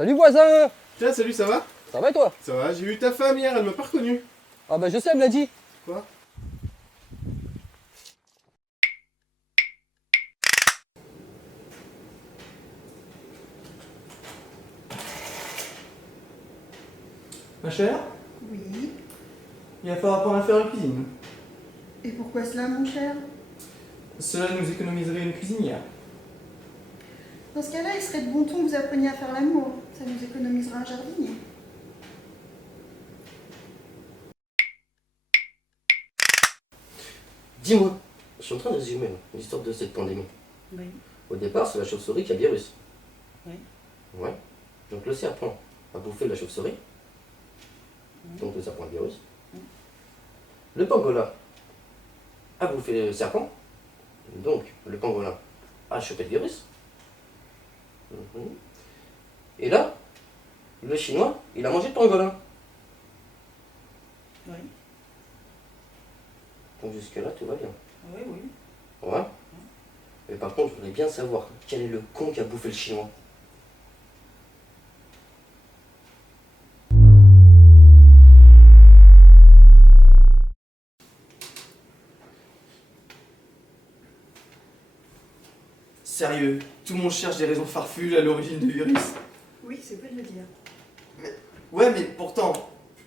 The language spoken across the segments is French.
Salut voisin! Tiens, salut, ça va? Ça va et toi? Ça va, j'ai vu ta femme hier, elle m'a pas reconnu. Ah bah je sais, elle me l'a dit. Quoi? Ma chère, Oui. il va falloir apprendre à faire la cuisine. Et pourquoi cela, mon cher? Cela nous économiserait une cuisinière. Dans ce cas-là, il serait de bon ton que vous appreniez à faire l'amour. Ça nous économisera un jardinier. Dis-moi, je suis en train de résumer l'histoire de cette pandémie. Oui. Au départ, c'est la chauve-souris qui a le virus. Oui. Ouais. Donc le serpent a bouffé la chauve-souris. Donc le serpent a le virus. Le pangolin a bouffé le serpent. Donc le pangolin a chopé le virus. Mhm. Et là, le chinois, il a mangé le pangolin. Oui. Donc jusque-là, tout va bien. Oui, oui. Ouais. Mais par contre, je voudrais bien savoir quel est le con qui a bouffé le chinois. Sérieux, tout le monde cherche des raisons farfelues à l'origine du virus. Oui, c'est vrai de le dire. Ouais, mais pourtant,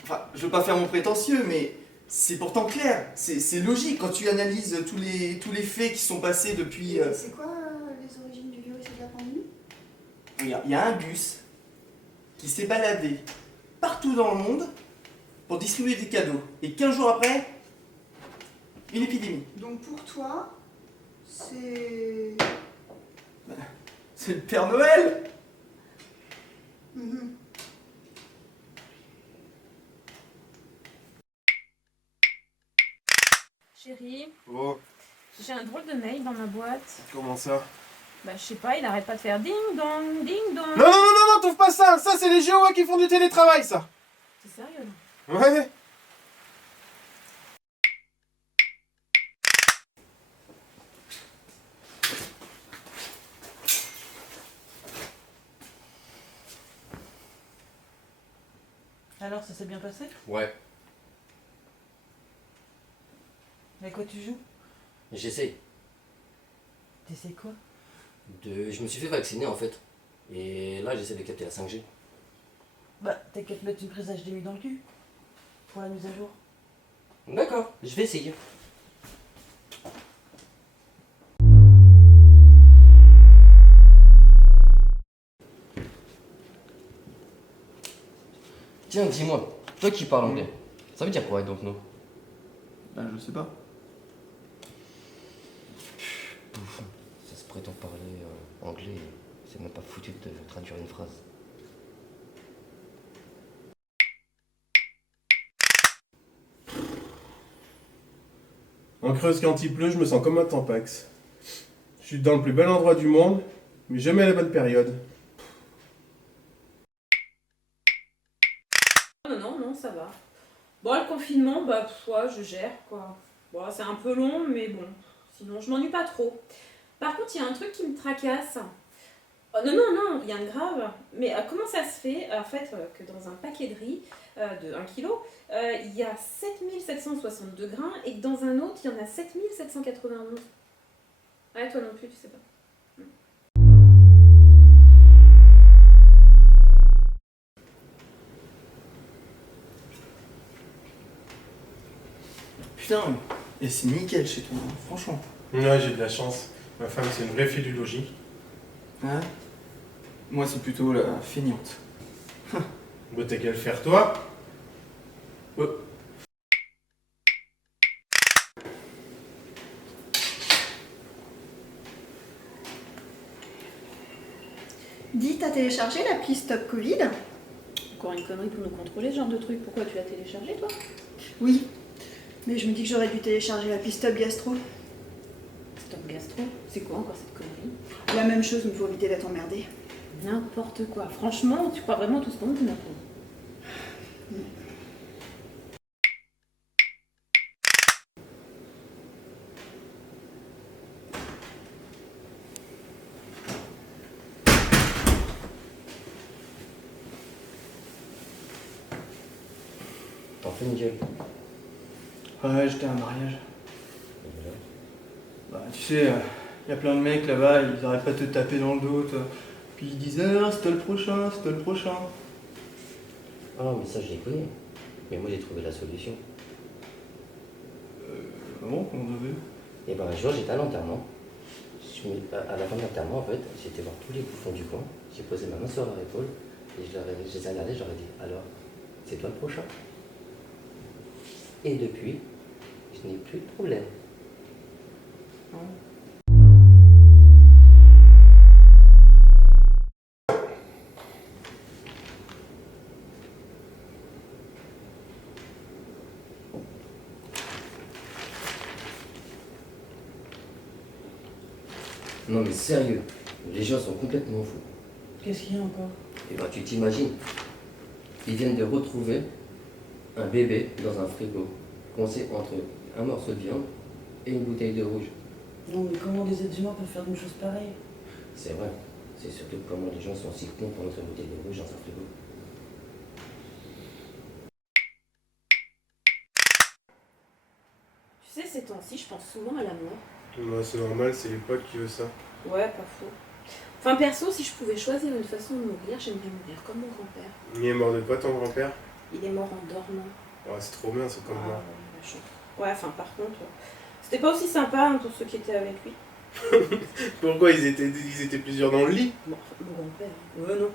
enfin, je veux pas faire mon prétentieux, mais c'est pourtant clair, c'est logique quand tu analyses tous les faits qui sont passés depuis... C'est quoi les origines du virus et de la pandémie? Regarde, il y a un bus qui s'est baladé partout dans le monde pour distribuer des cadeaux. Et 15 jours après, une épidémie. Donc pour toi, c'est... C'est le Père Noël. Mhm. Chérie, Oh, j'ai un drôle de mail dans ma boîte. comment ça? Bah je sais pas, il arrête pas de faire ding dong, ding dong. Non, non, non, non, non, trouve pas ça! Ça, c'est les Géois qui font du télétravail, ça! C'est sérieux là? Ouais! Alors, ça s'est bien passé? Ouais. Mais à quoi tu joues? J'essaie. T'essayes quoi? Je me suis fait vacciner en fait. Et là, j'essaie de capter la 5G. Bah, t'as qu'à te mettre une prise HDMI dans le cul. Pour la mise à jour. D'accord, je vais essayer. Tiens, dis-moi, toi qui parles anglais, ça veut dire quoi, donc nous? Ben, je sais pas. Ça se prétend parler anglais, c'est même pas foutu de traduire une phrase. En Creuse, quand il pleut, je me sens comme un tampax. Je suis dans le plus bel endroit du monde, mais jamais à la bonne période. Non, non, non, ça va. Bon, le confinement, bah ouais, je gère quoi. Bon, c'est un peu long, mais bon, sinon je m'ennuie pas trop. Par contre, il y a un truc qui me tracasse. Oh, non, non, non, rien de grave. Mais comment ça se fait, en fait, que dans un paquet de riz de 1 kg, il y a 7762 grains et que dans un autre, il y en a 7791. Ouais, toi non plus, tu sais pas. Putain, et c'est nickel chez toi, hein, franchement. Ouais, j'ai de la chance. Ma femme, c'est une vraie fille du logis. Ouais. Moi, c'est plutôt la feignante. Bah, t'as qu'à le faire, toi. Oh. Dis, t'as téléchargé l'appli Stop Covid? Encore une connerie pour nous contrôler, ce genre de truc. Pourquoi tu l'as téléchargé, toi? Oui. Mais je me dis que j'aurais dû télécharger l'appli Stop Gastro. Stop gastro. C'est quoi encore cette connerie? La même chose, mais pour éviter d'être emmerdé. N'importe quoi. Franchement, tu crois vraiment tout ce qu'on dit, Napo? fait une gueule. Ouais, j'étais à un mariage. Et voilà. Bah, tu sais, y a plein de mecs là-bas, ils arrêtent pas de te taper dans le dos, toi. Puis ils disent ah, c'est toi le prochain, c'est toi le prochain. Ah, mais ça, je les connais. Mais moi, j'ai trouvé la solution. Bon, comment on devait? Et ben un jour, j'étais à l'enterrement. À la fin de l'enterrement, en fait, j'étais voir tous les bouffons du coin. J'ai posé ma main sur leur épaule et je les ai regardés, je leur ai dit alors, c'est toi le prochain? Et depuis, je n'ai plus de problème. Non mais sérieux, les gens sont complètement fous. Qu'est-ce qu'il y a encore? Et ben tu t'imagines, ils viennent de retrouver un bébé dans un frigo, coincé entre un morceau de viande et une bouteille de rouge. Non, mais comment des êtres humains peuvent faire une chose pareille? C'est vrai, c'est surtout comment les gens sont si cons pour mettre une bouteille de rouge dans un frigo. Tu sais, ces temps-ci, je pense souvent à la mort. Bah, c'est normal, c'est l'époque qui veut ça. Ouais, pas faux. Enfin, perso, si je pouvais choisir une façon de mourir, j'aimerais mourir comme mon grand-père. Il est mort de quoi ton grand-père? Il est mort en dormant. Ouais, c'est trop bien, c'est comme Ah, moi. ouais, la chance. Ouais, enfin, par contre, c'était pas aussi sympa hein, pour ceux qui étaient avec lui. Pourquoi ils étaient plusieurs dans le lit? Bon, enfin, mon grand-père. Non.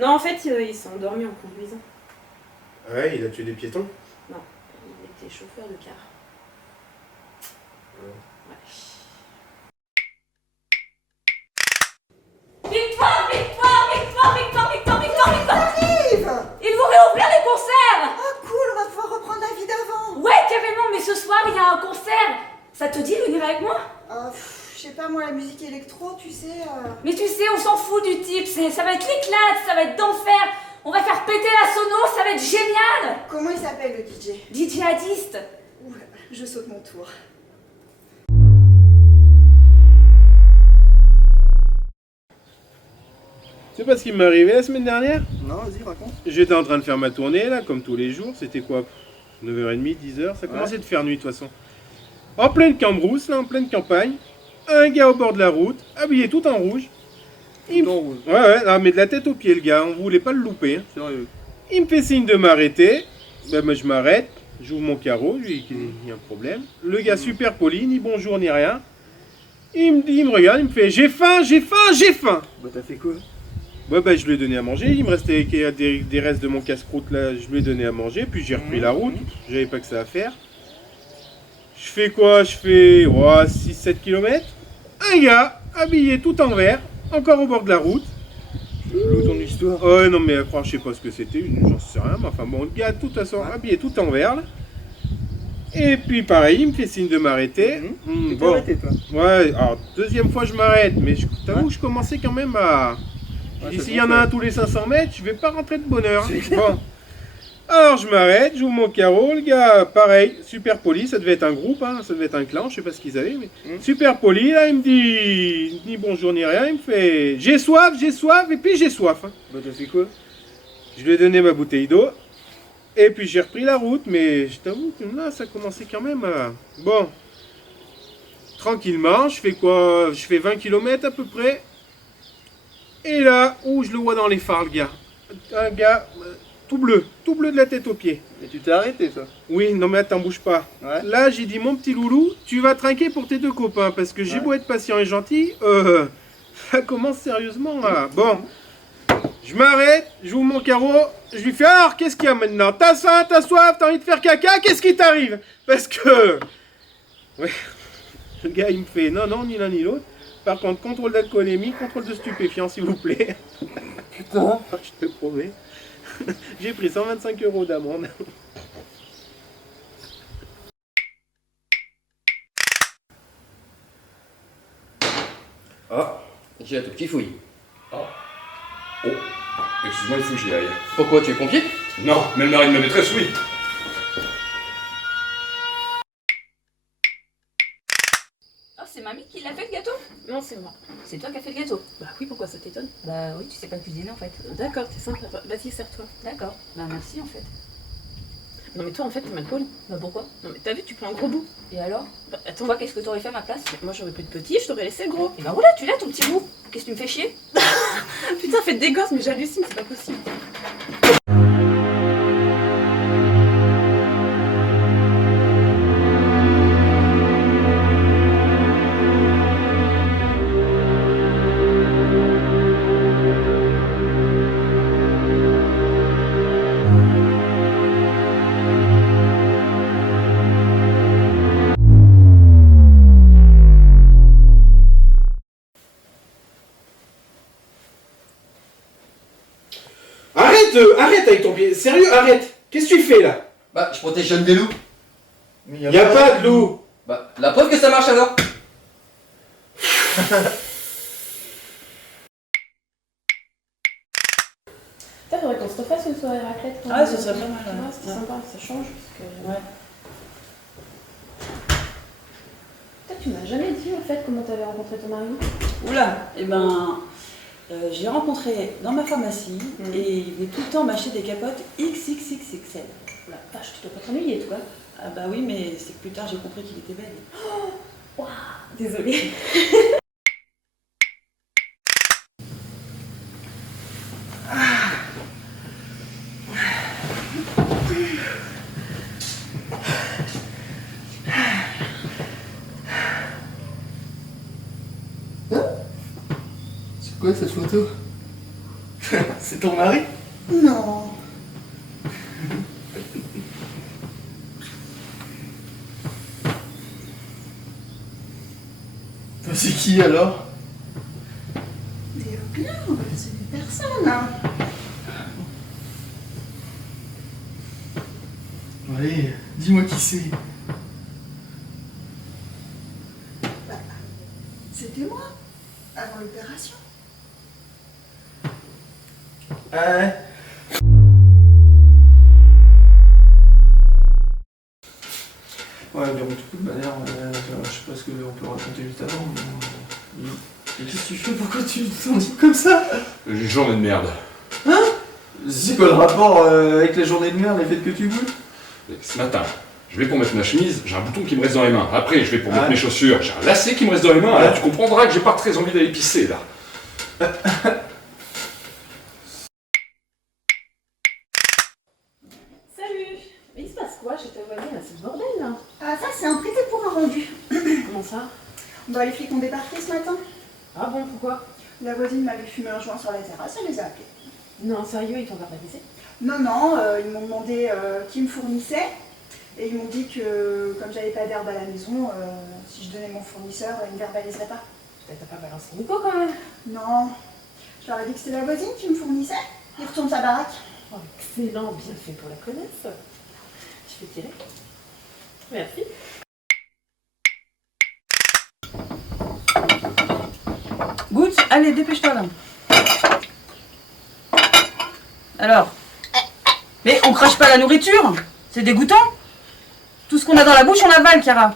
Non, en fait, il s'est endormi en conduisant. Ouais, il a tué des piétons? Non, il était chauffeur de car. Ouais. Ouais. Victoire, victoire, victoire, victoire, victoire, victoire, victoire! Arrive! Ils vont réouvrir les concerts! Ah cool, on va pouvoir reprendre la vie d'avant. Ouais, carrément, mais ce soir, il y a un concert! Ça te dit de venir avec moi? Je sais pas moi, la musique électro, tu sais... Mais tu sais, on s'en fout du type, ça va être l'éclate, ça va être d'enfer! On va faire péter la sono, ça va être génial! Comment il s'appelle le DJ? DJ Hadiste! Ouh, je saute mon tour. Tu sais pas ce qui m'est arrivé la semaine dernière? Non, vas-y, raconte. J'étais en train de faire ma tournée là, comme tous les jours. C'était quoi? 9h30, 10h, ça commençait de faire nuit de toute façon. En pleine cambrousse, là, en pleine campagne, un gars au bord de la route, habillé tout en rouge. Il me... rouge. Ouais, non, mais de la tête aux pieds le gars, on voulait pas le louper. Hein. Sérieux. Il me fait signe de m'arrêter. Ben, moi je m'arrête, j'ouvre mon carreau, je lui dis qu'il y a un problème. Le gars super poli, ni bonjour ni rien. Il me regarde, il me fait j'ai faim, j'ai faim, j'ai faim. Bah t'as fait quoi? Ouais, bah, je lui ai donné à manger, il me restait des restes de mon casse-croûte là, je lui ai donné à manger, puis j'ai repris la route, j'avais pas que ça à faire. Je fais quoi? Je fais 6-7 km. Un gars, habillé tout en vert, encore au bord de la route. L'eau ton histoire. Ouais, non, mais à croire, je sais pas ce que c'était, j'en sais rien, mais enfin bon, le gars, de toute façon, habillé tout en vert là. Et puis pareil, il me fait signe de m'arrêter. Tu t'es Bon. arrêté toi? Ouais, alors deuxième fois je m'arrête, mais je t'avoue, je commençais quand même à... Ouais, Et ça s'il y en a gonfle. un tous les 500 mètres, je vais pas rentrer de bonne heure. C'est clair. Bon. Alors je m'arrête, j'ouvre mon carreau, le gars, pareil, super poli, ça devait être un groupe, hein, ça devait être un clan, je sais pas ce qu'ils avaient, mais super poli, là, il me dit ni bonjour ni rien, il me fait j'ai soif, et puis j'ai soif. Hein. Bah t'as fait quoi? Je lui ai donné ma bouteille d'eau, et puis j'ai repris la route, mais je t'avoue que là, ça commençait quand même à... Bon, tranquillement, je fais quoi? Je fais 20 km à peu près. Et là, je le vois dans les phares, le gars. Un gars tout bleu de la tête aux pieds. Et tu t'es arrêté toi? Oui, non mais attends, bouge pas. Ouais. Là, j'ai dit, mon petit loulou, tu vas trinquer pour tes deux copains, parce que j'ai beau être patient et gentil, ça commence sérieusement à... Bon, je m'arrête, j'ouvre mon carreau, je lui fais, alors, qu'est-ce qu'il y a maintenant? T'as faim, t'as soif, t'as envie de faire caca, qu'est-ce qui t'arrive? Parce que... Ouais, le gars, il me fait, non, ni l'un ni l'autre. Par contre, contrôle d'alcoolémie, contrôle de stupéfiants, s'il vous plaît. Putain. Je te promets. J'ai pris 125 € d'amende. Ah, j'ai un tout petit fouille. Oh, excuse-moi, il faut que j'y aille. Pourquoi, tu es pompier? Non, mais le mari de ma maîtresse, oui. Oh, c'est mamie qui l'a fait le gâteau? Non, c'est moi. C'est toi qui as fait le gâteau? Bah oui, pourquoi ça t'étonne? Bah oui, tu sais pas cuisiner en fait. D'accord, t'es sympa. Vas-y, serre-toi. D'accord, bah merci en fait. Non mais toi en fait t'es mal poli. Bah pourquoi? Non mais t'as vu, tu prends un gros bout. Et alors? Bah attends, Toi, qu'est-ce que t'aurais fait à ma place? moi j'aurais pris le petit, je t'aurais laissé le gros. Et bah voilà, tu l'as ton petit bout. Qu'est-ce que tu me fais chier? Putain, faites des gosses, mais j'hallucine, c'est pas possible. Arrête avec ton pied. Sérieux, arrête. Qu'est-ce que tu fais là? Bah, je protège des loups. Mais Y a pas de loup. Bah, la preuve que ça marche alors. Putain, faudrait qu'on se refasse une soirée raclette. Ah, ce serait pas mal. Ouais, c'était sympa, ça change. Parce que... Ouais. Toi, tu m'as jamais dit en fait comment t'avais rencontré ton mari. Oula, eh ben, je l'ai rencontré dans ma pharmacie et il venait tout le temps m'acheter des capotes XXXXL. La vache, tu dois pas t'ennuyer, toi. Ah bah oui, mais c'est que plus tard j'ai compris qu'il était belle. Désolée. C'est quoi cette photo? C'est ton mari? Non. C'est qui alors? T'es bien, c'est une personne. Hein. Allez, dis-moi qui c'est. C'était moi, avant l'opération. Ouais. Ouais, mais de toute manière, je sais pas ce qu'on peut raconter juste avant, mais qu'est-ce que tu fais? Pourquoi tu t'en dis comme ça? J'ai une journée de merde. Hein? C'est quoi le rapport avec les journées de merde, les fêtes que tu veux? Ce matin, je vais pour mettre ma chemise, j'ai un bouton qui me reste dans les mains. Après, je vais pour mettre Ouais. mes chaussures, j'ai un lacet qui me reste dans les mains. Ouais. Alors tu comprendras que j'ai pas très envie d'aller pisser là. Salut. Mais il se passe quoi chez ta voisine là? C'est le bordel là. Ah, ça, c'est un prêté pour un rendu. Comment ça? Bah, les flics ont débarqué ce matin. Ah bon, pourquoi? La voisine m'avait fumé un joint sur la terrasse, elle les a appelés. Non, sérieux, ils t'ont pas baptisé? Non, non, ils m'ont demandé qui me fournissait. Et ils m'ont dit que, comme j'avais pas d'herbe à la maison, si je donnais mon fournisseur, ils me verbaliseraient pas. T'as pas balancé Nico quand même? Non, je leur ai dit que c'était la voisine qui me fournissait. Il retourne sa baraque. Oh, excellent, bien fait pour la connaisse. Je vais tirer. Merci. Goûte, allez, dépêche-toi là. Alors? Mais on crache pas la nourriture? C'est dégoûtant. Tout ce qu'on a dans la bouche, on avale, Chiara.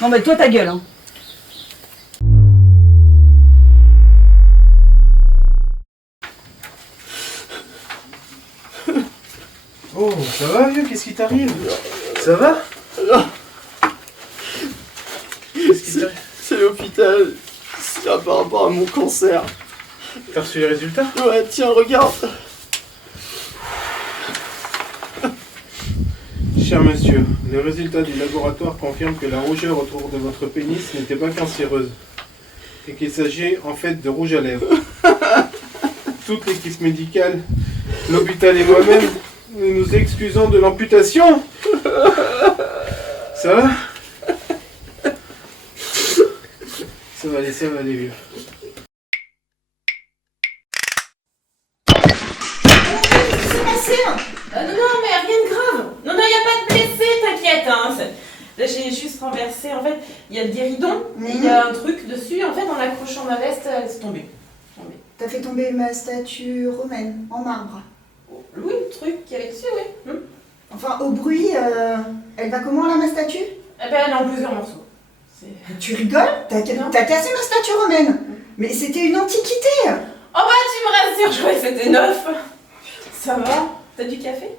Non mais toi ta gueule, hein. Oh, ça va vieux? Qu'est-ce qui t'arrive? Ça va? Qu'est-ce qui t'arrive? C'est l'hôpital. C'est par rapport à mon cancer. T'as reçu les résultats? Ouais, tiens, regarde. Cher monsieur, les résultats du laboratoire confirment que la rougeur autour de votre pénis n'était pas cancéreuse et qu'il s'agit en fait de rouge à lèvres. Toute l'équipe médicale, l'hôpital et moi-même, nous nous excusons de l'amputation. Ça va? Ça va aller vieux. C'est passé, hein. Non, mais rien de grave. Non, y a pas de blessé, t'inquiète. Hein. Là, j'ai juste renversé. En fait, il y a le guéridon, et il y a un truc dessus. En fait, en accrochant ma veste, elle s'est tombée. T'as fait tomber ma statue romaine en marbre. Oui, le truc qu'il y avait dessus, oui. Enfin, au bruit, elle va comment là, ma statue? Eh ben, elle est en plusieurs morceaux. Tu rigoles? T'as cassé ma statue romaine. Mais c'était une antiquité. Oh bah, tu me rassures, je croyais que c'était neuf. Ça va? T'as du café?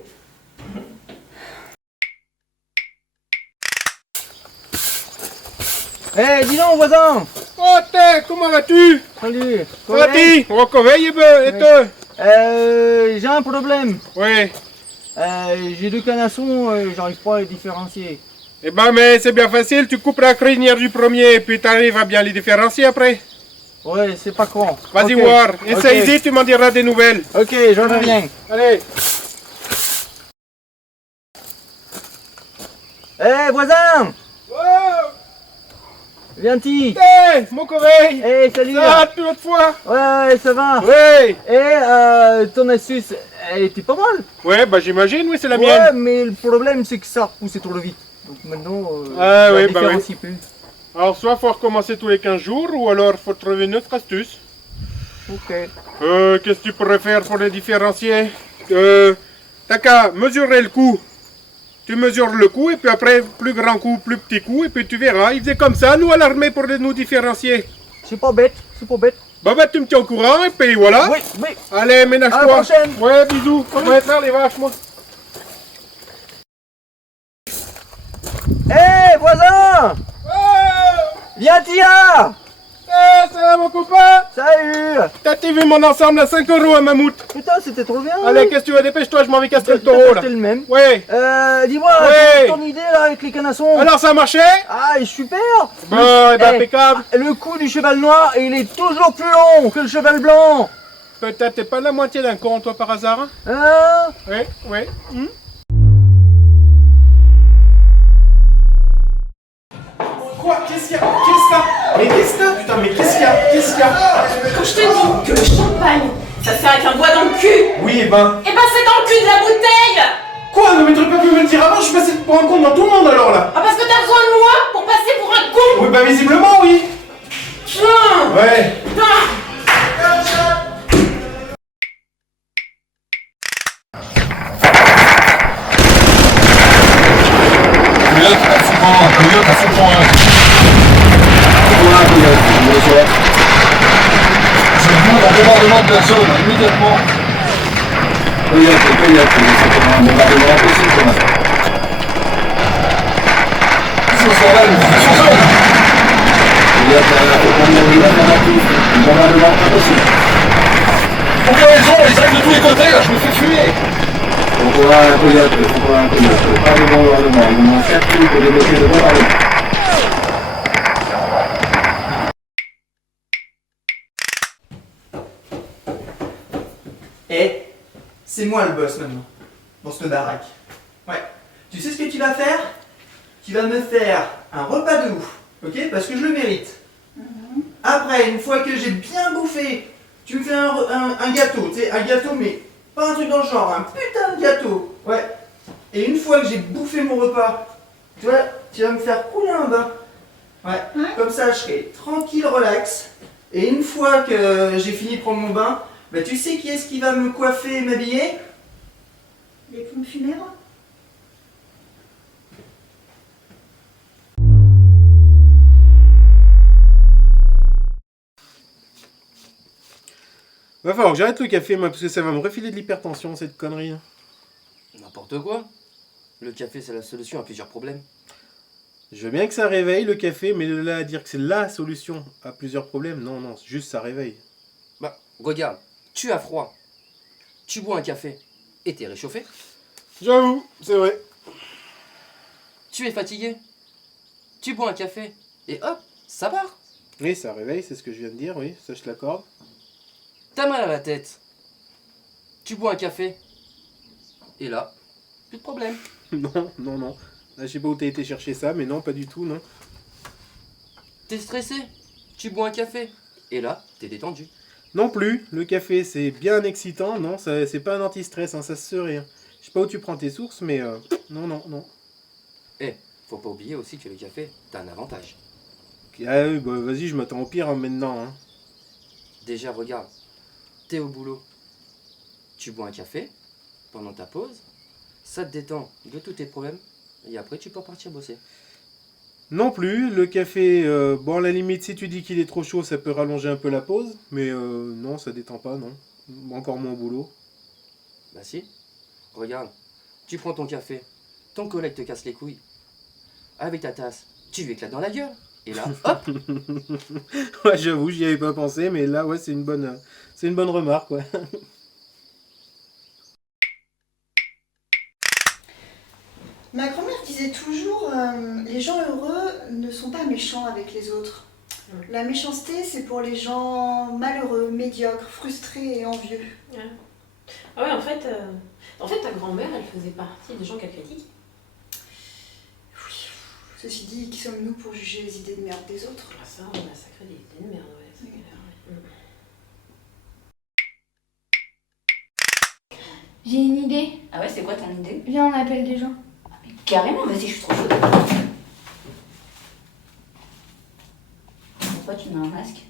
Eh, dis donc, voisin. Oh, t'es, comment vas-tu? Salut. Vas-y, on recoveille, et toi? J'ai un problème. Ouais. J'ai deux canassons, j'arrive pas à les différencier. Eh ben, mais c'est bien facile, tu coupes la crinière du premier, puis t'arrives à bien les différencier après. Ouais, c'est pas con. Vas-y Ok. voir, essaye-y, Ok. tu m'en diras des nouvelles. Ok, je reviens. Allez. Eh, voisin. Oh, Viens-t'y. t'es, mon coveille. Eh, salut. Ça va, depuis l'autre fois? Ouais, ça va. Ouais. Ton astuce, elle était pas mal. Ouais, bah j'imagine, oui, c'est la Ouais, mienne. mais le problème, c'est que ça repoussait trop vite. Donc maintenant, Ah, je la oui, bah différencie plus. Alors, soit faut recommencer tous les 15 jours, ou alors faut trouver une autre astuce. Ok. Qu'est-ce que tu pourrais faire pour les différencier? T'as qu'à mesurer le coup. Tu mesures le coup, et puis après, plus grand coup, plus petit coup, et puis tu verras. Il faisait comme ça, nous, à l'armée, pour nous différencier. C'est pas bête, c'est pas bête. Bah, tu me tiens au courant, et puis voilà. Oui, oui. Allez, ménage-toi. À la prochaine. Ouais, bisous. On va faire les vaches, moi. Eh, voisin. Viens-t'y là. Ça va, mon copain? Salut. T'as-tu vu mon ensemble à 5 € à mammouth? Putain, c'était trop bien. Allez, qu'est-ce que tu veux? Dépêche-toi, je m'en vais castrer le T'as taureau, là. acheté le même. Ouais. Dis-moi, Ouais. ton idée là avec les canassons. Alors, ça a marché? Ah, super. Bon, eh ben, Eh, impeccable. Le coup du cheval noir, il est toujours plus long que le cheval blanc. Peut-être t'es pas la moitié d'un con, toi, par hasard? Hein? Ouais, ouais. Quoi? Qu'est-ce qu'il y a? Qu'est-ce qu'il y a? Mais qu'est-ce qu'il y a? Putain, mais qu'est-ce qu'il y a? Qu'est-ce qu'il y a? Quand je te dis que le champagne, ça se fait avec un doigt dans le cul, Oui, eh ben. eh ben c'est dans le cul de la bouteille. Quoi? Non, mais t'aurais pas pu me le dire avant, je suis passé pour un con dans tout le monde alors là! Ah, parce que t'as besoin de moi pour passer pour un con. Oui, bah visiblement, oui! Putain. Ouais! Coyote à fond pour un. Voilà, bonsoir. Je demande un bombardement de la zone immédiatement. Coyote, c'est pour un bombardement possible pour l'instant. Ils sont sur la zone. Coyote, faut prendre une alternative. Un bombardement impossible. Pour quelle raison? Ils arrivent de tous les côtés, là, je me fais fumer. Pourquoi un coyote? Pourquoi un coyote? Pas de bombardement. Il nous manque 4 trucs pour débloquer le bombardement. Eh, c'est moi le boss maintenant, dans cette baraque. Ouais. Tu sais ce que tu vas faire? Tu vas me faire un repas de ouf, ok? Parce que je le mérite. Après, une fois que j'ai bien bouffé, tu me fais un gâteau, tu sais, un gâteau, mais pas un truc dans le genre, un putain de gâteau. Ouais. Et une fois que j'ai bouffé mon repas, tu vois, tu vas me faire couler un bain. Ouais. Comme ça, je serai tranquille, relax. Et une fois que j'ai fini de prendre mon bain, bah, tu sais qui est-ce qui va me coiffer et m'habiller? Les pompes funèbres. Va falloir que j'arrête le café, moi, parce que ça va me refiler de l'hypertension, cette connerie. N'importe quoi. Le café, c'est la solution à plusieurs problèmes. Je veux bien que ça réveille, le café, mais de là à dire que c'est la solution à plusieurs problèmes, non, non, juste ça réveille. Bah, regarde, tu as froid. Tu bois un café et t'es réchauffé. J'avoue, c'est vrai. Tu es fatigué. Tu bois un café et hop, ça part. Oui, ça réveille, c'est ce que je viens de dire, oui, ça je te l'accorde. T'as mal à la tête. Tu bois un café. Et là, plus de problème. Non, non, non. Là, je sais pas où t'as été chercher ça, mais non, pas du tout, non. T'es stressé. Tu bois un café. Et là, t'es détendu. Non plus, le café c'est bien excitant, non, c'est pas un anti-stress, hein, ça se serait. Hein. Je sais pas où tu prends tes sources, mais non, non, non. Eh, faut pas oublier aussi que le café, t'as un avantage. Ah oui, bah vas-y, je m'attends au pire hein, maintenant. Hein. Déjà, regarde, t'es au boulot. Tu bois un café pendant ta pause. Ça te détend de tous tes problèmes. Et après, tu peux partir bosser. Non plus, le café, bon à la limite si tu dis qu'il est trop chaud ça peut rallonger un peu la pause, mais non ça détend pas, non. Encore moins au boulot. Bah si. Regarde, tu prends ton café, ton collègue te casse les couilles. Avec ta tasse, tu lui éclates dans la gueule. Et là, hop. Ouais, j'avoue, j'y avais pas pensé, mais là, ouais, c'est une bonne remarque, ouais. Ma grand-mère disait toujours les gens heureux ne sont pas méchants avec les autres. La méchanceté, c'est pour les gens malheureux, médiocres, frustrés et envieux. Ouais. Ah ouais, en fait, ta grand-mère, elle faisait partie des gens qu'elle critique. Oui. Ceci dit, qui sommes-nous pour juger les idées de merde des autres? Ah ça, on a sacré des idées de merde, ouais, c'est galère, ouais. J'ai une idée. Ah ouais, c'est quoi ton idée? Viens, on appelle des gens. Carrément, vas-y, je suis trop chaude. Pourquoi tu mets un masque?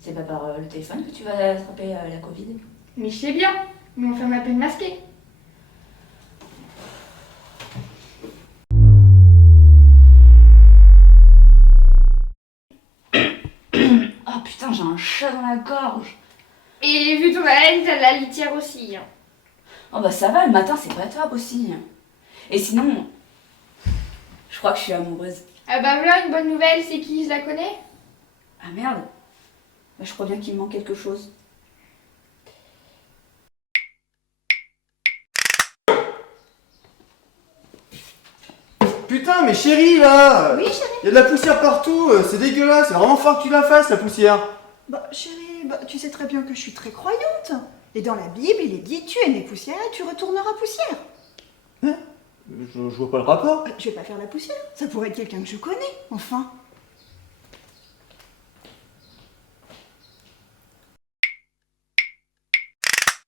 C'est pas par le téléphone que tu vas attraper la Covid? Mais je sais bien, mais on fait un appel masqué. Oh putain, j'ai un chat dans la gorge. Et vu ton haleine, t'as la litière aussi. Hein. Oh bah ça va, le matin c'est pas top aussi. Et sinon, je crois que je suis amoureuse. Ah bah voilà une bonne nouvelle, c'est qui, je la connais? Ah merde, bah, je crois bien qu'il me manque quelque chose. Putain, mais chérie, là! Oui, chérie? Il y a de la poussière partout, c'est dégueulasse, c'est vraiment fort que tu la fasses, la poussière. Bah, chérie, tu sais très bien que je suis très croyante. Et dans la Bible, il est dit tu es né poussière et tu retourneras poussière. Hein? Je vois pas le rapport. Je vais pas faire la poussière, ça pourrait être quelqu'un que je connais, enfin.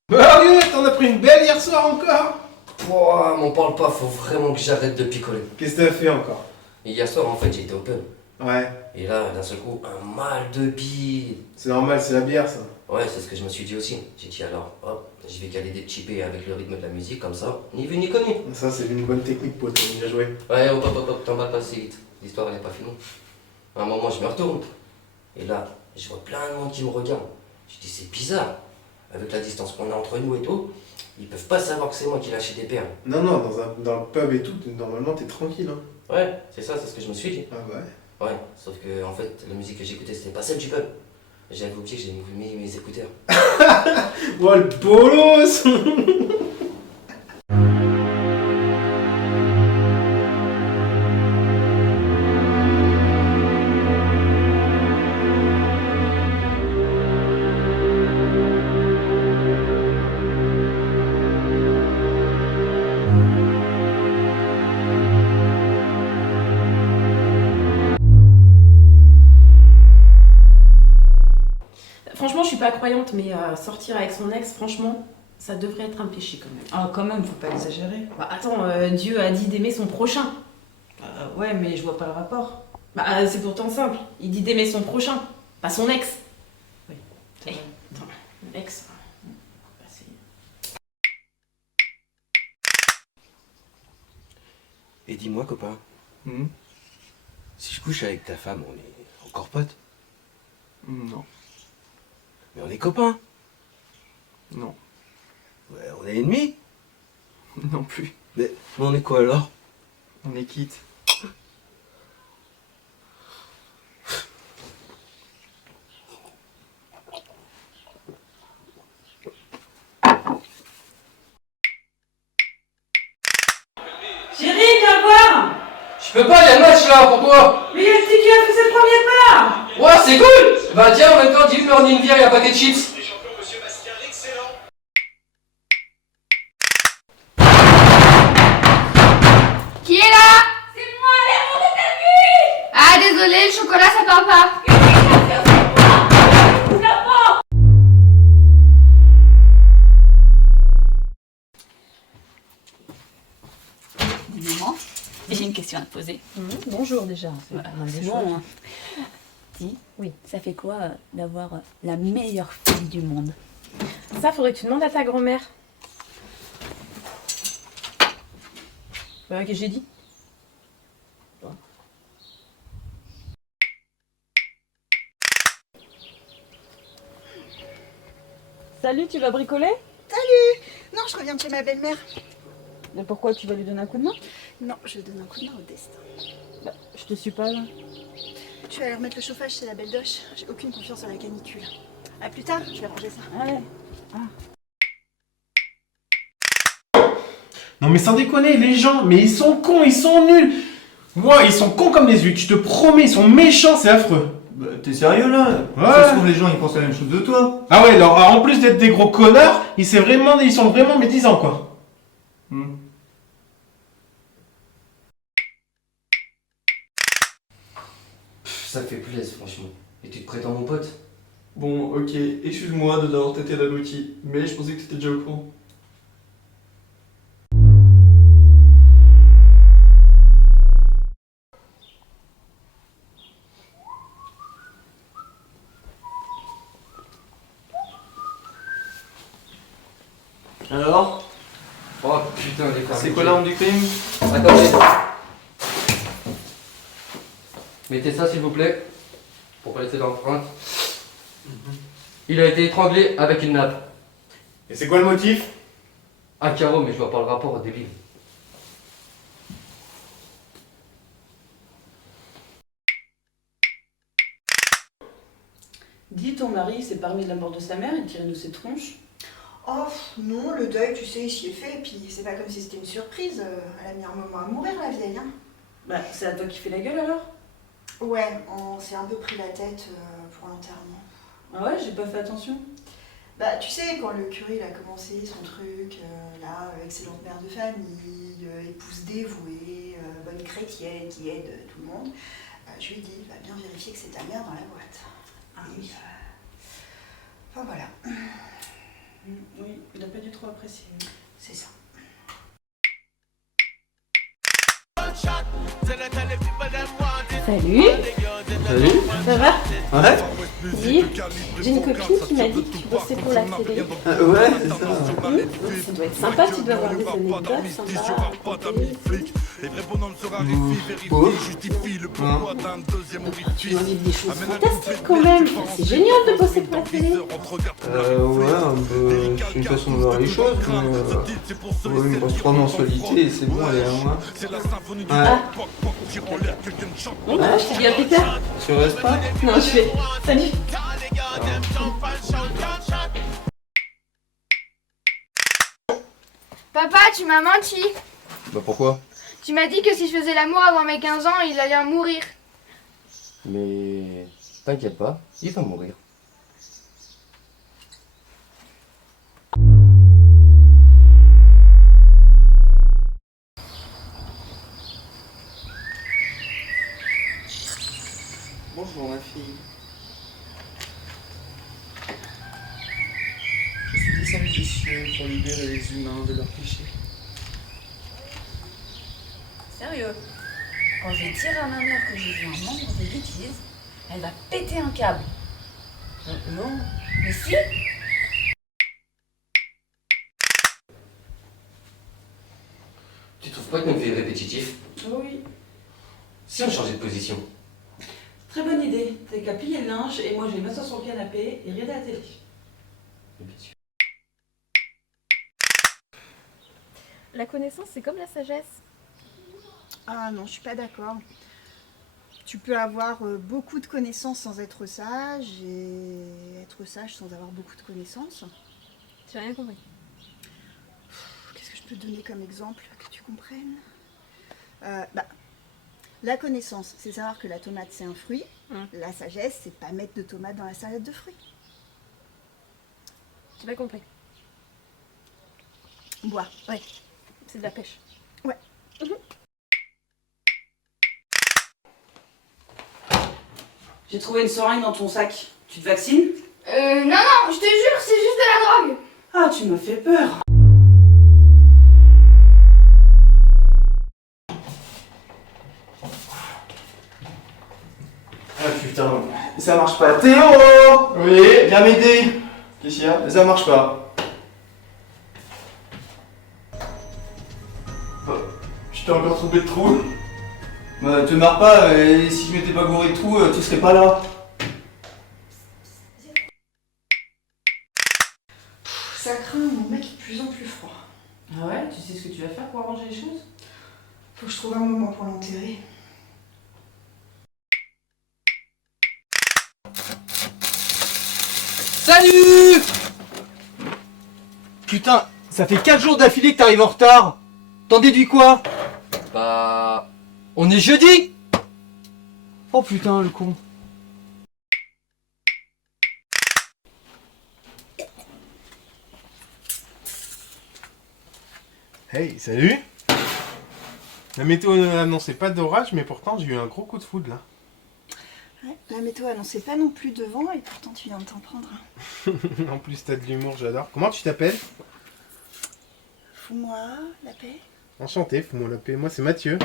Mariette, t'en as pris une belle hier soir encore? Pouah, m'en parle pas, faut vraiment que j'arrête de picoler. Qu'est-ce que t'as fait encore? Et hier soir, en fait, j'étais open. Ouais. Et là, d'un seul coup, un mal de bide. C'est normal, c'est la bière, ça. Ouais, c'est ce que je me suis dit aussi. J'ai dit alors, hop, je vais caler des petits P avec le rythme de la musique, comme ça, ni vu ni connu. Ça, c'est une bonne technique, pote, bien joué. Ouais, hop, t'emballes pas assez vite. L'histoire, elle est pas finie. À un moment, je me retourne. Et là, je vois plein de monde qui me regarde. Je dis, c'est bizarre. Avec la distance qu'on a entre nous et tout, ils peuvent pas savoir que c'est moi qui lâché des perles. Non, non, dans le pub et tout, normalement, t'es tranquille, hein. Ouais, c'est ça, c'est ce que je me suis dit. Ah ouais. Ouais, sauf que, en fait, la musique que j'écoutais, c'était pas celle du pub. J'avais oublié que j'avais mis mes écouteurs. Oh, le bolos! Franchement, je suis pas croyante, mais sortir avec son ex, franchement, ça devrait être un péché quand même. Ah, quand même, faut pas exagérer. Bah attends, Dieu a dit d'aimer son prochain. Ouais, mais je vois pas le rapport. Bah c'est pourtant simple, il dit d'aimer son prochain, pas son ex. Oui. Hey, attends, mon ex. Bah, c'est... Et dis-moi, copain, si je couche avec ta femme, on est encore potes? Non. Mais on est copains. Non. Ouais, on est ennemis. Non plus. Mais on est quoi alors? On est quitte. Chérie, viens voir. Je peux pas, il y a le match là, pour toi. Mais il y a le petit qui a fait ses premiers pas. Ouais, c'est cool. Bah tiens, en même temps, dis-lui de me rendre une bière et un paquet de chips. Qui est là? C'est moi, l'héros de ta vie. Ah désolé, le chocolat ça part pas. Maman, j'ai une question à te poser. Bonjour déjà. C'est bon, hein. Dis, Oui. ça fait quoi d'avoir la meilleure fille du monde? Ça, faudrait que tu demandes à ta grand-mère. Bah, qu'est-ce que j'ai dit? Salut, tu vas bricoler? Salut! Non, je reviens de chez ma belle-mère. Mais pourquoi tu vas lui donner un coup de main? Non, je vais donner un coup de main au destin. Bah, je te suis pas là. Je vais aller remettre le chauffage, c'est la belle doche. J'ai aucune confiance en la canicule. À plus tard, je vais ranger ça. Allez. Non mais sans déconner, les gens, mais ils sont cons, ils sont nuls. Moi, ils sont cons comme des huîtres, je te promets, ils sont méchants, c'est affreux. Bah, t'es sérieux là? Ouais. Ça se trouve, les gens ils pensent la même chose de toi. Ah ouais, alors en plus d'être des gros connards, ils sont vraiment médisants quoi. Ça fait plaisir, franchement. Et tu te prétends mon pote? Bon, ok, excuse-moi de d'avoir têté l'abruti, mais je pensais que t'étais déjà au courant. Alors? Oh putain, les C'est quoi l'arme du crime? Attendez. Mettez ça s'il vous plaît, pour pas laisser d'empreinte. Il a été étranglé avec une nappe. Et c'est quoi le motif? Un carreau, mais je vois pas le rapport, débile. Dis, ton mari s'est parmi de la mort de sa mère, il tirait-nous ses tronches. Oh non, le deuil, tu sais, il s'y est fait, et puis c'est pas comme si c'était une surprise. Elle a mis un moment à mourir, la vieille, hein. Bah, c'est à toi qui fais la gueule alors? Ouais, on s'est un peu pris la tête pour l'enterrement. Ah ouais, j'ai pas fait attention. Bah, tu sais, quand le curé il a commencé son truc, là, excellente mère de famille, épouse dévouée, bonne chrétienne qui aide tout le monde, je lui ai dit, va bien vérifier que c'est ta mère dans la boîte. Ah oui. Enfin voilà. Oui, il a pas dû trop apprécier. C'est ça. Salut. Salut. Ça va? Ouais? Dis, j'ai une copine qui m'a dit que tu bossais pour la télé. Ouais, c'est ça. Ça doit être sympa, tu dois avoir des anecdotes sympas à raconter. Tu dois vivre des choses fantastiques quand même. C'est génial de bosser pour la télé. Ouais, un peu. C'est une façon de voir les choses, mais. Ouais, il me reste 3 mensualités et c'est bon, elle est à moi. Ouais. Bon, bah, je te dis à plus tard. Tu restes pas? Non, je vais. Salut. Papa, tu m'as menti. Bah pourquoi? Tu m'as dit que si je faisais l'amour avant mes 15 ans, il allait en mourir. Mais t'inquiète pas, il va mourir. Bonjour ma fille. Je suis descendu des cieux pour libérer les humains de leurs péchés. Sérieux? Quand je vais dire à ma mère que j'ai vu un membre de l'église, elle va péter un câble. Non. Mais si? Tu trouves pas qu'on fait répétitif? Oui. Si on changeait de position? Très bonne idée. T'as qu'à plier le linge et moi je vais m'asseoir sur le canapé et regarder la télé. La connaissance, c'est comme la sagesse. Ah non, je suis pas d'accord. Tu peux avoir beaucoup de connaissances sans être sage et être sage sans avoir beaucoup de connaissances. J'ai rien compris. Qu'est-ce que je peux te donner comme exemple que tu comprennes? La connaissance, c'est savoir que la tomate c'est un fruit. La sagesse, c'est pas mettre de tomates dans la salade de fruits. J'ai pas compris. Bois, ouais. C'est de la pêche. Ouais. J'ai trouvé une seringue dans ton sac. Tu te vaccines? Non, je te jure, c'est juste de la drogue. Ah, tu me fais peur. Ah putain, ça marche pas. Théo! Oui, viens m'aider. Qu'est-ce qu'il y a? Ça marche pas. Oh, je t'ai encore trouvé de trous. Bah, te marre pas, si je m'étais pas gouré de trous, tu serais pas là. Ça craint, mon mec est de plus en plus froid. Ah ouais, tu sais ce que tu vas faire pour arranger les choses? Faut que je trouve un moment pour l'enterrer. Salut! Putain, ça fait 4 jours d'affilée que t'arrives en retard. T'en déduis quoi? Bah... On est jeudi! Oh putain, le con. Hey, salut! La météo n'annonçait pas d'orage, mais pourtant j'ai eu un gros coup de foudre là. Ouais, la météo annonçait pas non plus de vent et pourtant tu viens de t'en prendre un. En plus, t'as de l'humour, j'adore. Comment tu t'appelles? Fous-moi la paix. Enchanté, fous-moi la paix. Moi, c'est Mathieu.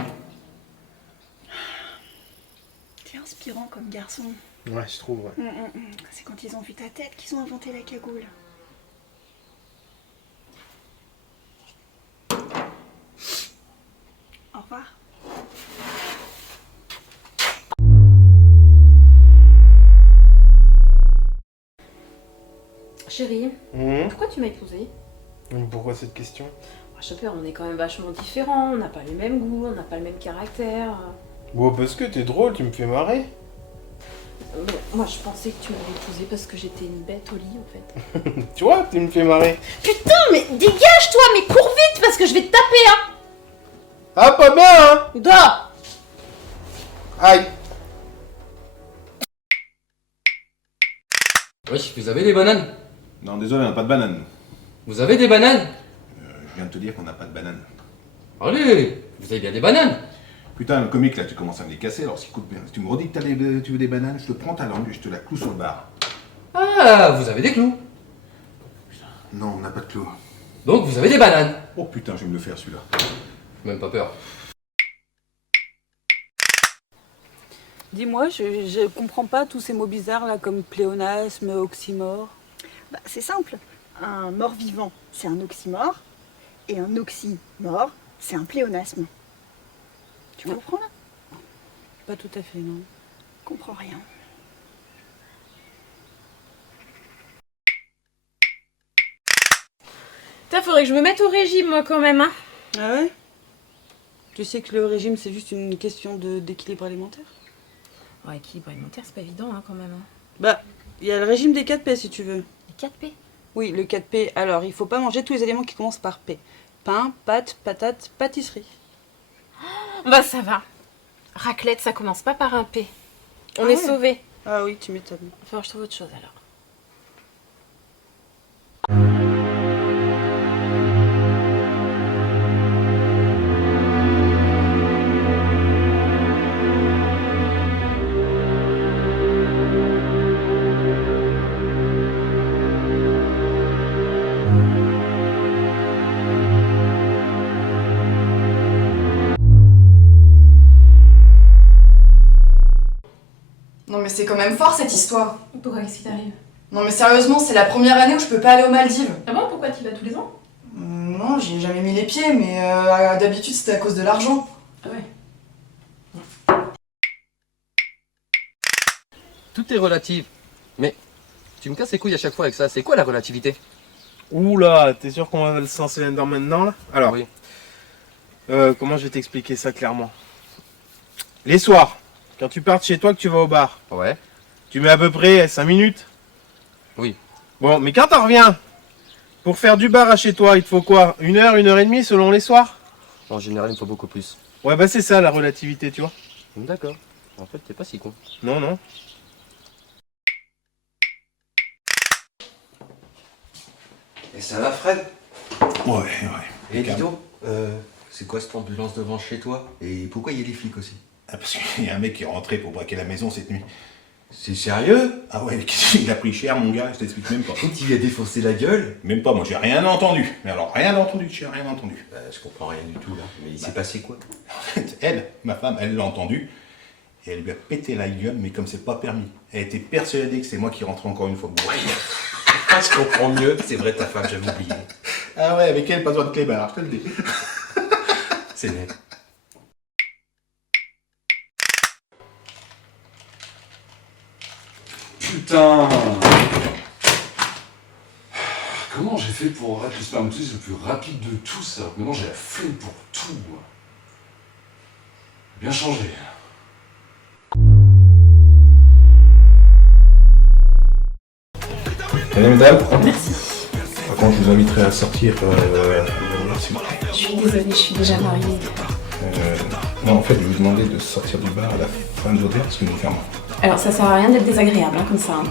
T'es inspirant comme garçon. Ouais, je trouve, ouais. C'est quand ils ont vu ta tête qu'ils ont inventé la cagoule. Au revoir. Chérie, pourquoi tu m'as épousée? Pourquoi cette question? Je sais pas, on est quand même vachement différents, on n'a pas les mêmes goûts, on n'a pas le même caractère. Bon, parce que t'es drôle, tu me fais marrer. Bon, moi je pensais que tu m'avais épousée parce que j'étais une bête au lit en fait. Tu vois, tu me fais marrer. Putain, mais dégage-toi, mais cours vite parce que je vais te taper, hein! Ah, pas bien, hein? Da! Aïe. Wesh, vous avez des bananes? Non, désolé, on n'a pas de banane. Vous avez des bananes? Je viens de te dire qu'on n'a pas de banane. Allez, vous avez bien des bananes? Putain, le comique là, tu commences à me les casser, alors si écoute bien, si tu me redis que tu veux des bananes, je te prends ta langue et je te la cloue sur le bar. Ah, vous avez des clous? Non, on n'a pas de clous. Donc vous avez des bananes? Oh putain, je vais me le faire celui-là. Même pas peur. Dis-moi, je comprends pas tous ces mots bizarres là comme pléonasme, oxymore. Bah, c'est simple. Un mort-vivant, c'est un oxymore. Et un oxymore, c'est un pléonasme. Tu comprends là? Pas tout à fait, non. Je comprends rien. Putain, faudrait que je me mette au régime moi quand même, hein. Ah ouais? Tu sais que le régime c'est juste une question d'équilibre alimentaire? Ouais, équilibre alimentaire, c'est pas évident hein, quand même. Hein. Bah, il y a le régime des 4 P si tu veux. Les 4 P? Oui, le 4 P. Alors, il faut pas manger tous les aliments qui commencent par P. Pain, pâtes, patates, pâtisserie. Bah ça va. Raclette, ça commence pas par un P. On est sauvés. Ah oui, tu m'étonnes. Il va falloir que je trouve autre chose alors. Non mais c'est quand même fort cette histoire. Pourquoi, qu'est-ce qui t'arrive? Non mais sérieusement, c'est la première année où je peux pas aller aux Maldives. Ah bon, pourquoi tu y vas tous les ans? Non, j'y ai jamais mis les pieds, mais d'habitude c'était à cause de l'argent. Ah ouais. Tout est relatif. Mais tu me casses les couilles à chaque fois avec ça. C'est quoi la relativité? Oula, t'es sûr qu'on va le sens dans maintenant là? Alors, oui. Comment je vais t'expliquer ça clairement? Les soirs, quand tu pars de chez toi que tu vas au bar, Ouais. tu mets à peu près 5 minutes? Oui. Bon, mais quand t'en reviens, pour faire du bar à chez toi, il te faut quoi? 1 heure, 1 heure et demie selon les soirs? En général, il me faut beaucoup plus. Ouais, bah c'est ça la relativité, tu vois. D'accord. En fait, t'es pas si con. Non, non. Et ça va, Fred? Ouais, ouais. Et dis donc, c'est quoi cette ambulance devant chez toi? Et pourquoi il y a des flics aussi? Ah, parce qu'il y a un mec qui est rentré pour braquer la maison cette nuit. C'est sérieux? Ah ouais, il a pris cher, mon gars, je t'explique même pas. Et tu lui as défoncé la gueule? Même pas, moi j'ai rien entendu. Mais alors, rien entendu, j'ai rien entendu. Je comprends rien du tout là. Mais il s'est passé quoi? En fait, elle, ma femme, elle l'a entendu. Et elle lui a pété la gueule, mais comme c'est pas permis. Elle était persuadée que c'est moi qui rentrais encore une fois bourré. Ah, je comprends mieux. C'est vrai, ta femme, j'avais oublié. Ah ouais, avec elle, pas besoin de clé, alors je te le dis. C'est net. Putain! Comment Comment j'ai fait pour être le spermatozoïde le plus rapide de tous alors que maintenant j'ai la flemme pour tout, moi. Bien changé. Mesdames, Merci. par contre, je vous inviterai à sortir. Merci. Je suis désolée, je suis déjà mariée. Non, en fait, je vais vous demander de sortir du bar à la fin de l'auberge parce que nous fermons. Alors ça sert à rien d'être désagréable, hein, comme ça.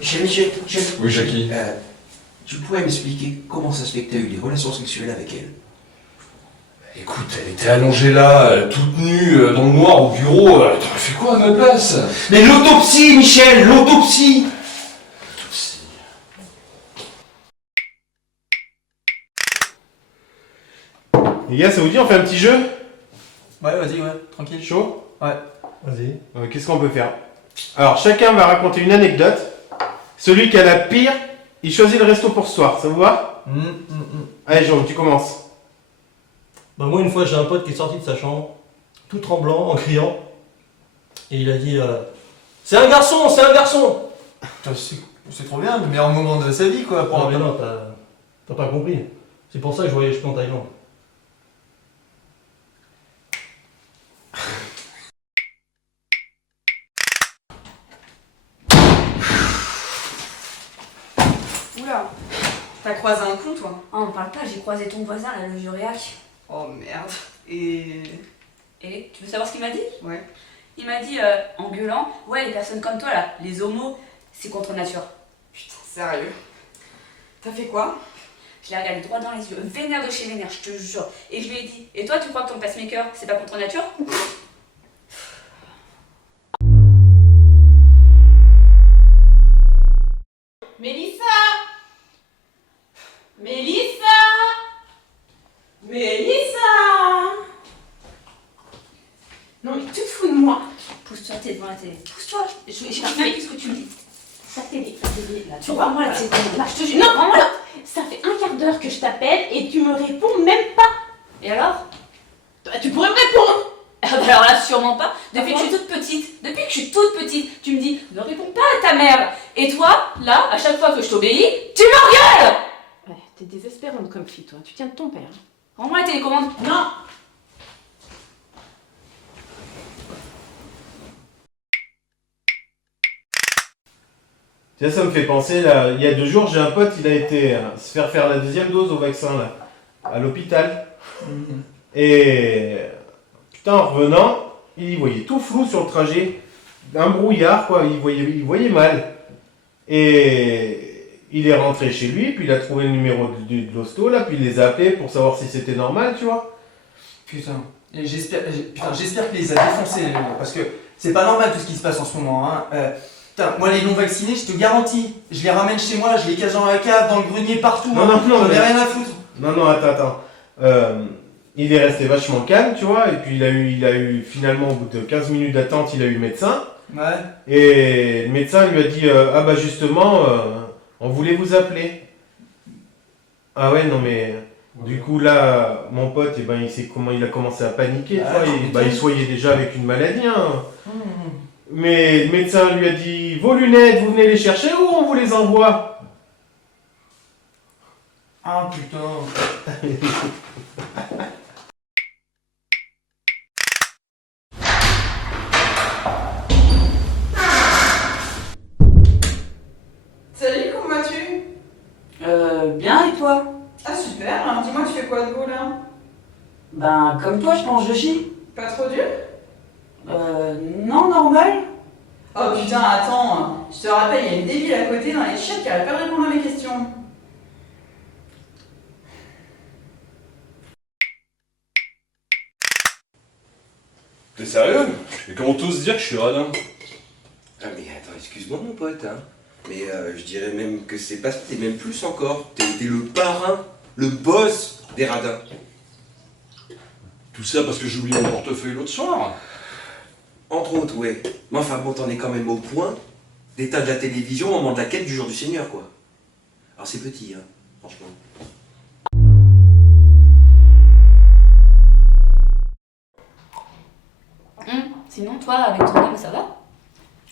Chérie, Oui, Jackie. Tu pourrais m'expliquer comment ça se fait que tu as eu des relations sexuelles avec elle? Écoute, elle était allongée là, toute nue, dans le noir au bureau. T'aurais fait quoi à ma place? Mais l'autopsie, Michel, l'autopsie! Les gars, ça vous dit, on fait un petit jeu? Ouais, vas-y, ouais, tranquille. Chaud? Ouais, vas-y. Qu'est-ce qu'on peut faire? Alors, chacun va raconter une anecdote. Celui qui a la pire, il choisit le resto pour ce soir. Ça vous va? Allez, Jérôme, tu commences. Bah moi, une fois, j'ai un pote qui est sorti de sa chambre, tout tremblant, en criant. Et il a dit c'est un garçon, c'est un garçon! C'est trop bien, le meilleur moment de sa vie, quoi. Pour Non, mais non, t'as pas compris. C'est pour ça que je voyage plus en Thaïlande. Oula, t'as croisé un con, toi? Oh, on parle pas, j'ai croisé ton voisin, là, le vieux réac. Oh merde. Et tu veux savoir ce qu'il m'a dit? Ouais. Il m'a dit, en gueulant, ouais, les personnes comme toi, là, les homos, c'est contre nature. Putain, sérieux? T'as fait quoi? Je l'ai regardé droit dans les yeux, vénère de chez vénère, je te jure. Et je lui ai dit, et toi, tu crois que ton pacemaker, c'est pas contre nature? Mélissa! Mélissa! Mélissa! Non mais tu te fous de moi? Pousse-toi, t'es devant la télé. Pousse-toi, j'ai rien fait ce que tu me dis. Ta télé, là, tu vois, moi là, c'est là, je te jure. Non, vraiment là, ça fait un quart d'heure que je t'appelle et tu me réponds même pas. Et alors? Tu pourrais me répondre. Alors là, sûrement pas. Depuis que je suis toute petite, tu me dis, ne réponds pas à ta mère. Et toi, là, à chaque fois que je t'obéis, tu m'engueules! Ouais, t'es désespérante comme fille, toi. Tu tiens de ton père. Rends-moi la télécommande. Non! Tiens, ça me fait penser, là, il y a 2 jours, j'ai un pote, il a été se faire la 2e dose au vaccin, là, à l'hôpital. Et putain, en revenant, il voyait tout flou sur le trajet, un brouillard, quoi, il voyait mal. Et il est rentré chez lui, puis il a trouvé le numéro de l'hosto, là, puis il les a appelés pour savoir si c'était normal, tu vois. Putain, et j'espère qu'il les a défoncés, les gens, parce que c'est pas normal tout ce qui se passe en ce moment, hein. Putain, moi les non vaccinés, je te garantis, je les ramène chez moi, je les cache dans la cave, dans le grenier, partout, Non, j'en ai rien à foutre. Non, attends. Il est resté vachement calme, tu vois, et puis il a eu finalement, au bout de 15 minutes d'attente, il a eu le médecin. Ouais. Et le médecin lui a dit ah bah justement, on voulait vous appeler. Ah ouais, non mais. Du coup là, mon pote, eh ben, il sait comment il a commencé à paniquer, tu vois, il soignait déjà avec une maladie. Hein. Mais le médecin lui a dit vos lunettes, vous venez les chercher ou on vous les envoie? Ah putain. Salut, comment vas-tu? Bien, et toi? Ah super, alors dis-moi, tu fais quoi de beau là? Ben, comme toi, je mange de chie. Pas trop dur? Non, normal. Oh putain, attends, je te rappelle, il y a une débile à côté dans les chiottes qui arrête pas de répondre à mes questions. T'es sérieux? Et comment t'oses dire que je suis radin? Ah mais attends, excuse-moi mon pote, hein. Mais je dirais même que c'est pas... T'es même plus encore. T'es le parrain, le boss des radins. Tout ça parce que j'ai oublié mon portefeuille l'autre soir? Entre autres, ouais. Mais enfin bon, t'en es quand même au point d'éteindre la télévision au moment de la quête du jour du Seigneur, quoi. Alors c'est petit, hein, franchement. Sinon, toi, avec ton homme, ça va?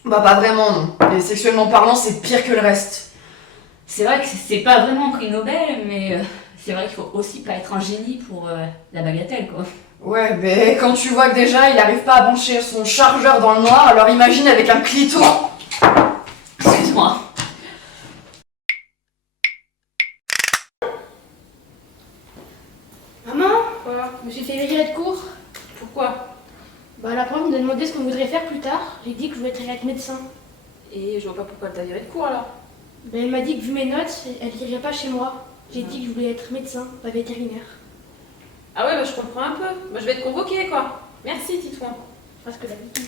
Bah pas vraiment non. Et sexuellement parlant, c'est pire que le reste. C'est vrai que c'est pas vraiment un prix Nobel, mais c'est vrai qu'il faut aussi pas être un génie pour la bagatelle, quoi. Ouais, mais quand tu vois que déjà il arrive pas à brancher son chargeur dans le noir, alors imagine avec un clito. Excuse-moi. Maman, je me suis fait virer de cours. Pourquoi? Bah la prof nous a demandé ce qu'on voudrait faire plus tard. J'ai dit que je voulais être médecin. Et je vois pas pourquoi elle t'a viré de cours alors. Ben, elle m'a dit que vu mes notes, elle irait pas chez moi. J'ai dit que je voulais être médecin, pas vétérinaire. Ah ouais, bah je comprends un peu. Bah je vais te convoquer quoi. Merci Titouan. Parce que d'habitude.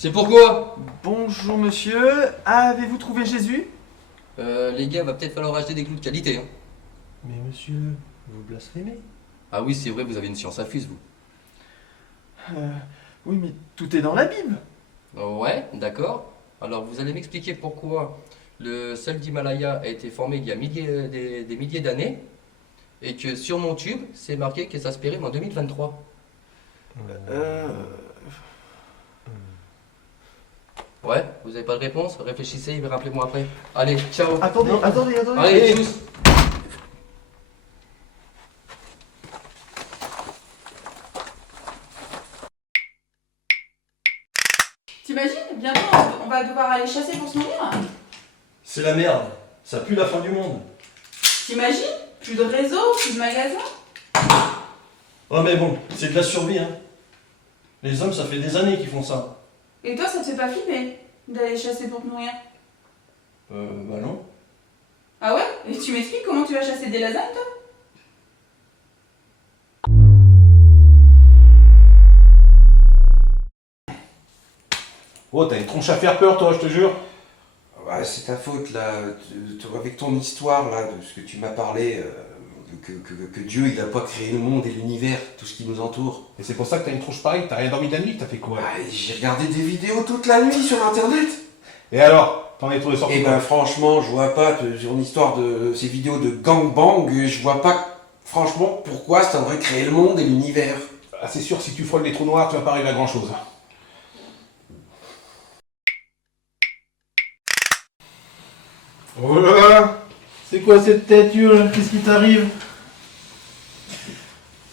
C'est pourquoi? Bonjour monsieur, avez-vous trouvé Jésus? Les gars, va peut-être falloir acheter des clous de qualité. Hein. Mais monsieur, vous blasphémez. Ah oui, c'est vrai, vous avez une science infuse, vous. Oui, mais tout est dans la Bible. Ouais, d'accord. Alors vous allez m'expliquer pourquoi le sel d'Himalaya a été formé il y a des milliers d'années et que sur mon tube, c'est marqué que ça se périme en 2023. Ouais, vous avez pas de réponse? Réfléchissez et rappelez-moi après. Allez, ciao. Attendez. Allez, tchuss. T'imagines? Bientôt on va devoir aller chasser pour se nourrir. C'est la merde. Ça pue la fin du monde. T'imagines? Plus de réseau, plus de magasins. Oh mais bon, c'est de la survie, hein. Les hommes, ça fait des années qu'ils font ça. Et toi, ça te fait pas flipper d'aller chasser pour te nourrir? Bah non. Ah ouais? Et tu m'expliques comment tu vas chasser des lasagnes, toi? Oh, t'as une tronche à faire peur, toi, je te jure. Ouais, c'est ta faute là, avec ton histoire là, de ce que tu m'as parlé, que Dieu il a pas créé le monde et l'univers, tout ce qui nous entoure. Et c'est pour ça que t'as une tronche pareille, t'as rien dormi de la nuit, t'as fait quoi? J'ai regardé des vidéos toute la nuit sur internet. Et alors? T'en es trouvé sorti? Eh ben franchement, je vois pas, sur une histoire de ces vidéos de gangbang, je vois pas franchement pourquoi ça devrait créer le monde et l'univers. Ah, c'est sûr, si tu frôles les trous noirs, tu vas pas arriver à grand chose. Oh là là! C'est quoi cette tête, Yul? Qu'est-ce qui t'arrive?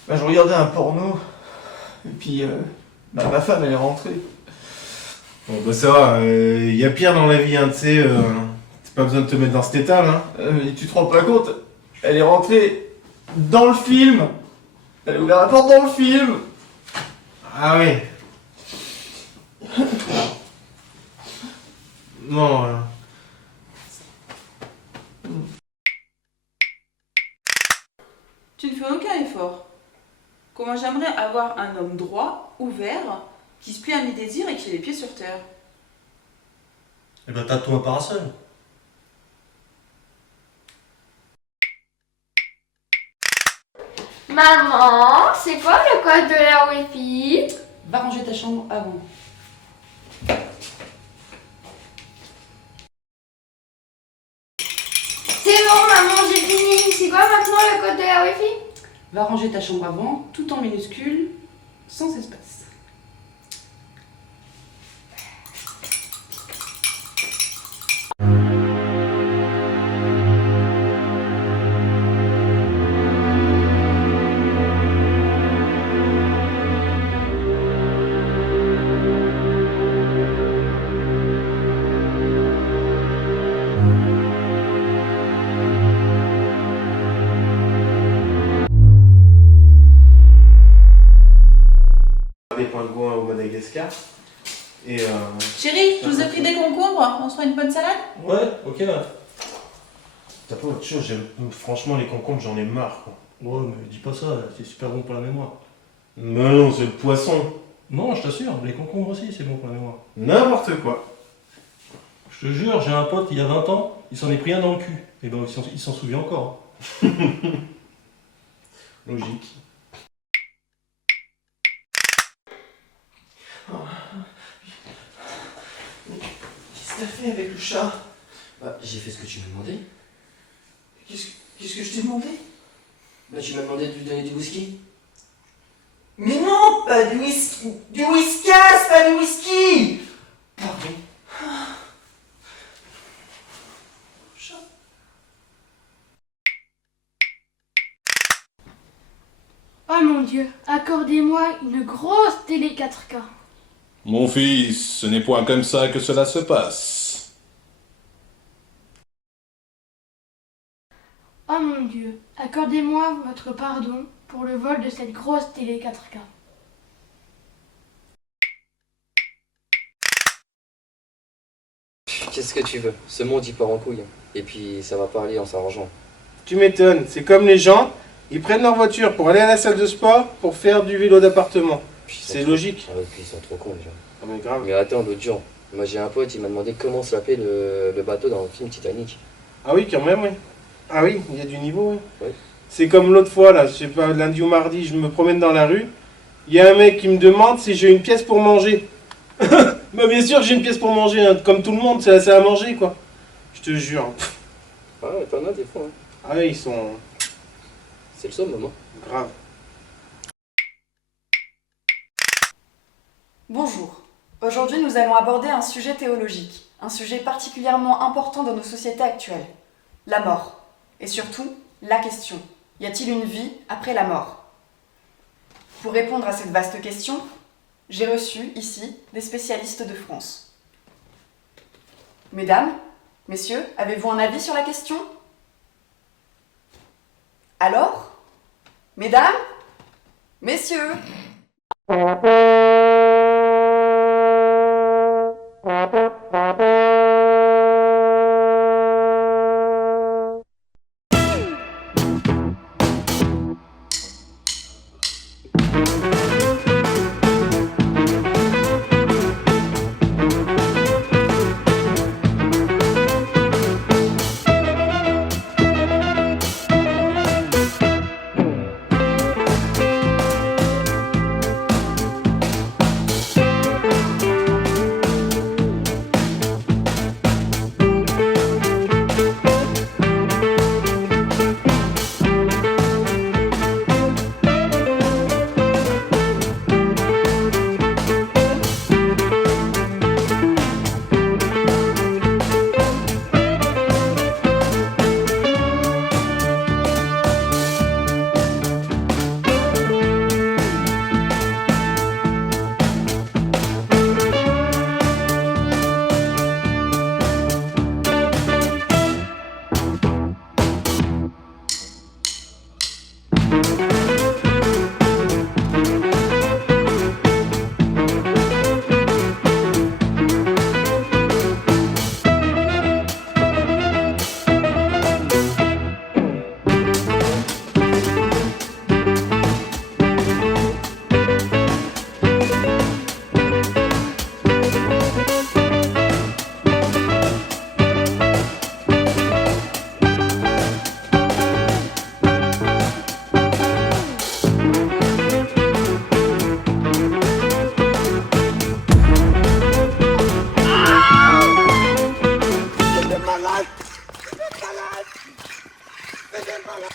Bah, je regardais un porno, et puis ma femme elle est rentrée. Bon bah ça va, y a pire dans la vie, hein, tu sais, t'as pas besoin de te mettre dans cet état là. Mais tu te rends pas compte, elle est rentrée dans le film. Elle a ouvert la porte dans le film. Ah oui. Non. Tu ne fais aucun effort. Comment j'aimerais avoir un homme droit, ouvert, qui se plie à mes désirs et qui a les pieds sur terre. Eh ben tape-toi un parasol. Maman, c'est quoi le code de la Wi-Fi? Va ranger ta chambre avant. C'est bon, maman, j'ai fini. C'est quoi maintenant le code de la Wi-Fi? Va ranger ta chambre avant, tout en minuscule, sans espace. Des pingouins au Madagascar. Et Chérie, je vous ai pris des concombres, on se fait une bonne salade? Ouais, ok là. t'as pas autre chose, franchement les concombres j'en ai marre quoi. Ouais, mais dis pas ça, c'est super bon pour la mémoire. Non, non, c'est le poisson. Non, je t'assure, les concombres aussi, c'est bon pour la mémoire. N'importe quoi. Je te jure, j'ai un pote, il y a 20 ans, il s'en est pris un dans le cul. Et ben, il s'en souvient encore. Logique. Qu'est-ce que t'as fait avec le chat? Bah, j'ai fait ce que tu m'as demandé. Qu'est-ce que je t'ai demandé? Bah, tu m'as demandé de lui donner du whisky. Mais non, pas du whisky. Du whiskas, pas du whisky. Pardon. Oh mon Dieu, accordez-moi une grosse télé 4K. Mon fils, ce n'est point comme ça que cela se passe. Oh mon Dieu, accordez-moi votre pardon pour le vol de cette grosse télé 4K. Qu'est-ce que tu veux? Ce monde il part en couille. Et puis ça va pas aller en s'arrangeant. Tu m'étonnes, c'est comme les gens, ils prennent leur voiture pour aller à la salle de sport pour faire du vélo d'appartement. C'est logique. Ah ouais, puis ils sont trop cons les gens. Ah mais grave. Mais attends, l'autre jour, moi j'ai un pote, il m'a demandé comment s'appelait le bateau dans le film Titanic. Ah oui, quand même, oui. Ah oui, il y a du niveau, oui. Oui. C'est comme l'autre fois, là, je sais pas, lundi ou mardi, je me promène dans la rue, il y a un mec qui me demande si j'ai une pièce pour manger. Bah bien sûr, j'ai une pièce pour manger, hein. Comme tout le monde, c'est assez à manger, quoi. Je te jure. Ah ouais, t'en as des fois. Hein. Ah oui, ils sont... C'est le summum, hein. Grave. Bonjour. Aujourd'hui, nous allons aborder un sujet théologique, un sujet particulièrement important dans nos sociétés actuelles, la mort. Et surtout, la question, y a-t-il une vie après la mort? Pour répondre à cette vaste question, j'ai reçu ici des spécialistes de France. Mesdames, messieurs, avez-vous un avis sur la question? Alors? Mesdames? Messieurs?